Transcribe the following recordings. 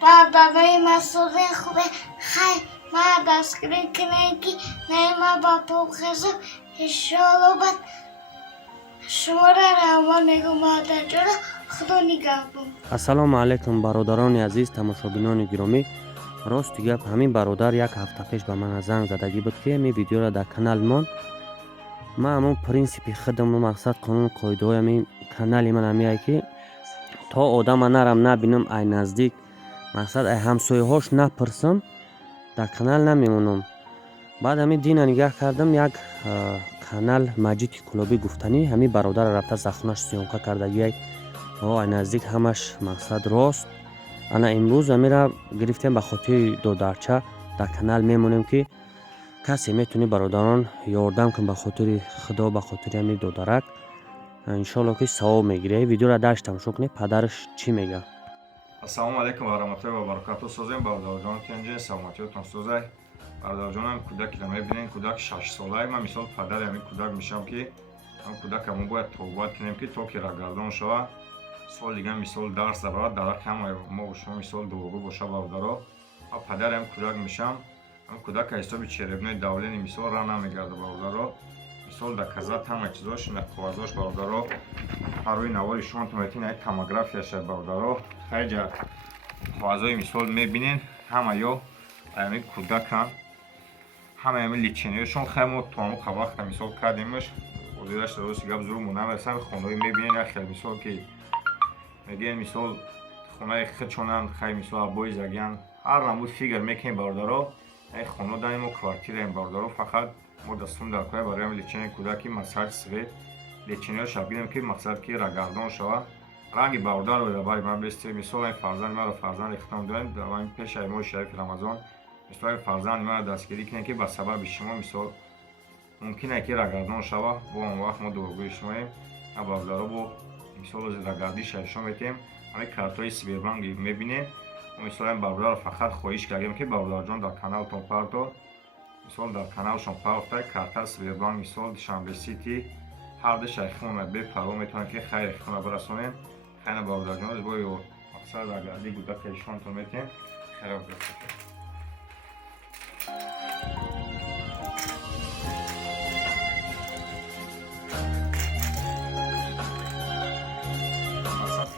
برادرای مسئول خوبه خیلی ما دستگیری کنیم که نیما با پوخزو اشالو بد شما را رحمان نگو مادر جورا خدا نگاه بون. السلام علیکم برادران عزیز تماشابینان گرامی. راست گپ همین برادر یک هفته پیش به من زنگ زدگی بود که می ویدیو را در کانال مان ما همون پرینسیپی خودم و مقصد قانون قاعده های همین کانال من همیه که تا آدم نرم نبینم ای نزدیک مقصد ای همسایه هاش نپرسم در کانال نمیمونم. بعد همین دین نگاه کردم یک کانال مجید کلابی گفتنی همین برادر رفته زخونش سیانکا کردگی ای نزدیک همش مقصد راست. انا امروز امیرا گرفتیم به خاطر دادرچه در کانال میمونیم که کسی میتونه برادران یاردم کن به خاطر خدا به خاطر همین دادرک انشالله که ثواب میگیره. ویدیو را داشتم شو کنید پدرش چی میگه. السلام علیکم و رحمت الله و برکاته. سوزیم برادر جان کنجه سلامتیتون سوزای برادر جانم کودکی را میبینین کودک 6 ساله من مثال پدر همین کودک میشم که هم کودکمون باید توبت کنیم که تا که را گردان شوه سال دیگه مثال درس برات در همه ما و شما مثال دوگو باشه برادرها و پدر هم کودک میشم هم کودک حسابی چربنای دولینی مثال را نمیگرده برادرها مثال در کزت همه چیزاش نقوازاش برادرها روی نواری شما تو میتین های تماگرافی شد برادرها خیلی خوازای مثال میبینین همه یا همین کودک هم همه همین لیچینیشون خیلی ما تو همون وقت مثال کردیمش وزیرش درستی گب زور مونم رسن خونهایی میبینین یا خیلی مثال که میگین مثال خونه خودشونن خیلی مثال عبای زگیان هر نمود فیگر میکنیم برادرها این خونه داریم و کوارتیر این برادرها فقط ما دستون در کار برای هم لیچینی کودکی مساج سوید لیچینی ها شب بینیم که مقصد که رگردان شوه رنگی برادر رو برای من بسته مثال این فرزند من رو فرزند اختام داریم در این پیش ایمای شریف رمضان مثال این فرزند من رو دستگیری کنیم که به سبب شما مثال ممکنه که رگردان شوه با اون وقت ما دورگوی شماییم این برادرها با مثال از رگردی شایشان میتیم همین کارتای سویربانگی میبینیم مثال این برادر فقط خواهش کردیم که برادر جان در کانال تون پارتو مثال در کانال شما پارتای کارتا سویربانگ مثال شنبه سیتی هر دو شیخونه به پرو میتونه که خیر خونه برسونیم خیلی برادر جان از باید مقصد رگردی بوده که ایشان تون میتیم خیلی بسید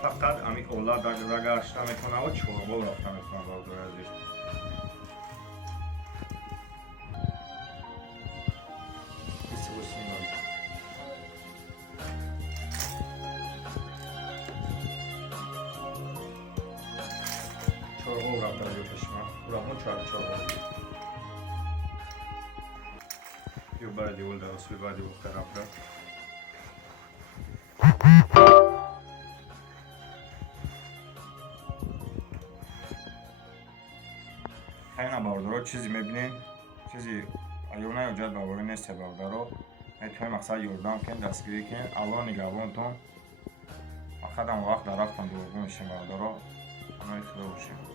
فقط امی اولاد رگه اشتا میتونه و چوربال رفته میتونه برادر عزیز چوربال رفته بیو پشما رحمون چوربال بیو برای دیول در اصوی برای دیول خیر رفته خیلی برادرها چیزی میبینین چیزی ایونه یا جد برابر نیست برادرها میتونی مقصد یوردان کن دستگیری کن الله نگهبانتون خودم وقت در رفتم دورگون میشیم برادرها همه خدا باشیم.